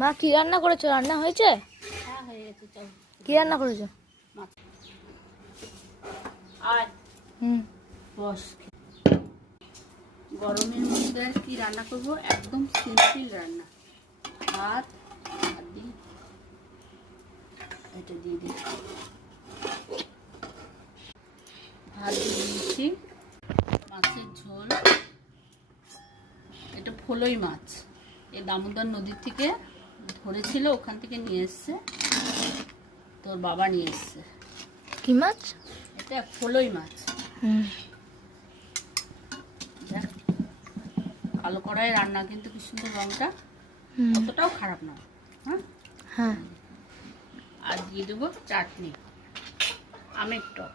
মা কি রান্না করেছো? রান্না হয়েছে? হ্যাঁ হয়ে গেছে। চল কি রান্না করেছো? মাছ। আয় বস। গরমের মধ্যে আর কি রান্না করবো? একদম সিম্পল রান্না। ভাত আর দিই, এটা দিয়ে দিই। ভাত দিয়ে দিয়েছি, মাছের ঝোল। এটা ফলই মাছ, এই দামোদর নদীর থেকে ধরেছিল, ওখান থেকে নিয়ে এসছে, তোর বাবা নিয়ে এসছে। কি মাছ? এটা ফলই মাছ। দেখ, কালো কড়াই রান্না, কিন্তু কি সুন্দর রংটা, অতটাও খারাপ না। হ্যাঁ হ্যাঁ। আর দিয়ে দেবো চাটনি, আমের টক।